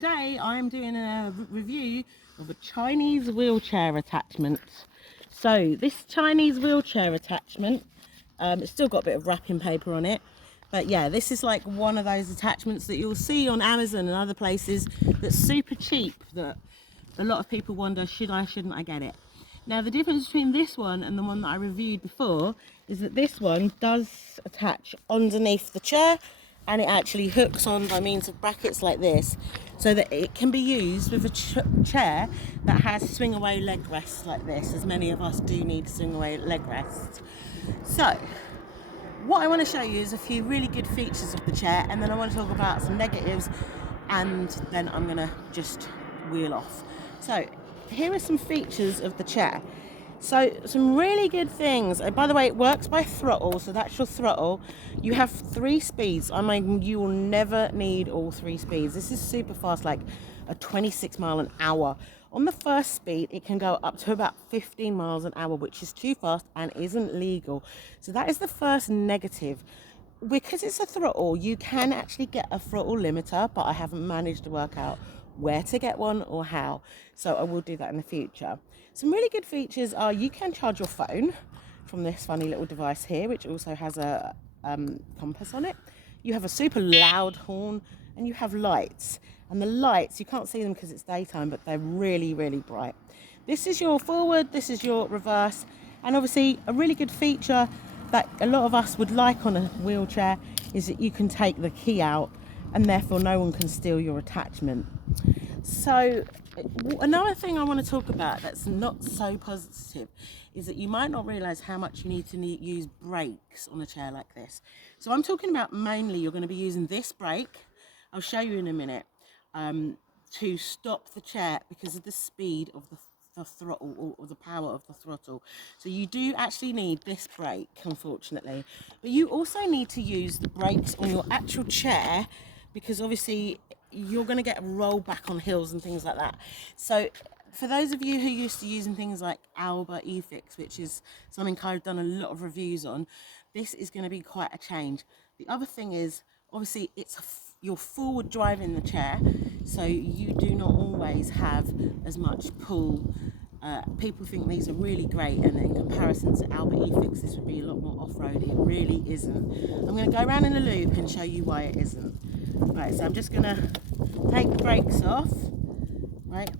Today I'm doing a review of a Chinese wheelchair attachment. So this Chinese wheelchair attachment, it's still got a bit of wrapping paper on it, but yeah, this is like one of those attachments that you'll see on Amazon and other places that's super cheap, that a lot of people wonder, shouldn't I get it? Now the difference between this one and the one that I reviewed before is that this one does attach underneath the chair, and it actually hooks on by means of brackets like this, so that it can be used with a chair that has swing away leg rests like this, as many of us do need swing away leg rests. So what I want to show you is a few really good features of the chair, and then I want to talk about some negatives, and then I'm going to just wheel off. So here are some features of the chair. So some really good things. By the way, it works by throttle, so that's your throttle. You have 3 speeds. I mean, you will never need all 3 speeds. This is super fast, like a 26 mile an hour. On the first speed, it can go up to about 15 miles an hour, which is too fast and isn't legal. So that is the first negative. Because it's a throttle, you can actually get a throttle limiter, but I haven't managed to work out where to get one or how, so I will do that in the future. Some really good features are you can charge your phone from this funny little device here, which also has a compass on it. You have a super loud horn, and you have lights, and the lights, you can't see them because it's daytime, but they're really, really bright. This is your forward, this is your reverse, and obviously a really good feature that a lot of us would like on a wheelchair is that you can take the key out, and therefore no one can steal your attachment. So another thing I want to talk about that's not so positive is that you might not realize how much you need to use brakes on a chair like this. So I'm talking about mainly you're going to be using this brake, I'll show you in a minute, to stop the chair because of the speed of the throttle, or the power of the throttle. So you do actually need this brake, unfortunately, but you also need to use the brakes on your actual chair, because obviously you're going to get a roll back on hills and things like that. So for those of you who are used to using things like ai.ai.dp, which is something I've done a lot of reviews on, this is going to be quite a change. The other thing is, obviously you're forward driving the chair, so you do not always have as much pull. People think these are really great, and in comparison to ai.ai.dp, this would be a lot more off-road. It really isn't. I'm going to go around in a loop and show you why it isn't. Right, so I'm just going to take the brakes off, right,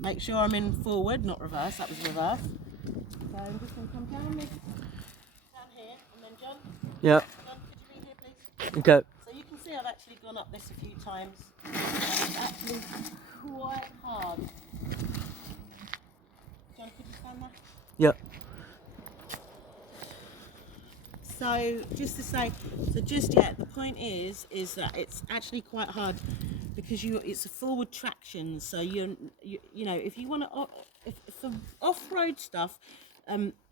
make sure I'm in forward, not reverse, that was reverse. So I'm just going to come down here, and then John, Yeah. John, could you be here please? Okay. So you can see I've actually gone up this a few times. It's actually quite hard. John, could you stand there? Yeah. So just to say, the point is that it's actually quite hard because it's a forward traction. So you know, if you want to, if for off-road stuff,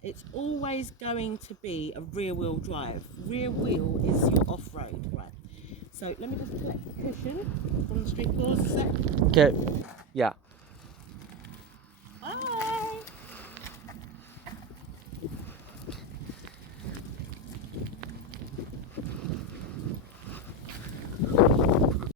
it's always going to be a rear wheel drive. Rear wheel is your off-road, right? So let me just collect the cushion from the street floors a sec. Okay. Yeah.